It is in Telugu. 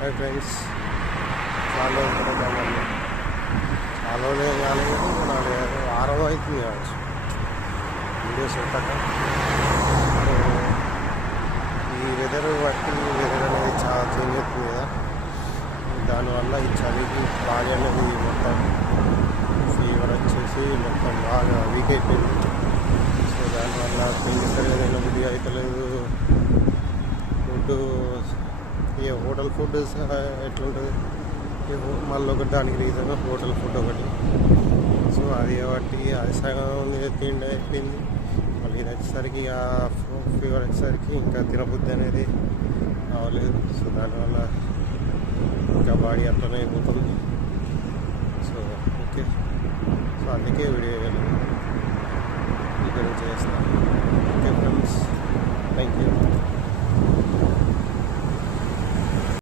హాయ్ ఫ్రెండ్స్, చాలా రోజులు కదా మళ్ళీ చాలా రోజులు కాలేదు, వారం అవుతుంది కావచ్చు వీడియోస్ పెట్టాక. సో ఈ వెదర్ బట్టి వెదర్ అనేది చాలా చేంజ్ అవుతుంది కదా, దానివల్ల ఈ చలికి బాడీ అనేది మొత్తం ఫీవర్ వచ్చేసి మొత్తం బాగా వీక్ అయిపోయింది. సో దానివల్ల పెళ్లి సరిగా బుద్ధి అవుతలేదు. ఫుడ్ ఇక హోటల్ ఫుడ్ ఎట్లుంటుంది, మళ్ళీ ఒకటి దానికి రీజన్ హోటల్ ఫుడ్ ఒకటి. సో అది కాబట్టి అది సగం తిండి అయిపోయింది. మళ్ళీ ఇది వచ్చేసరికి ఫీవర్ వచ్చేసరికి ఇంకా తినబుద్ధి అనేది అవ్వలేదు. సో దానివల్ల ఇంకా బాడీ అట్లనే అయిపోతుంది. సో ఓకే, సో అందుకే వీడియో ఇక్కడ చేస్తాను. Okay friends, thank you.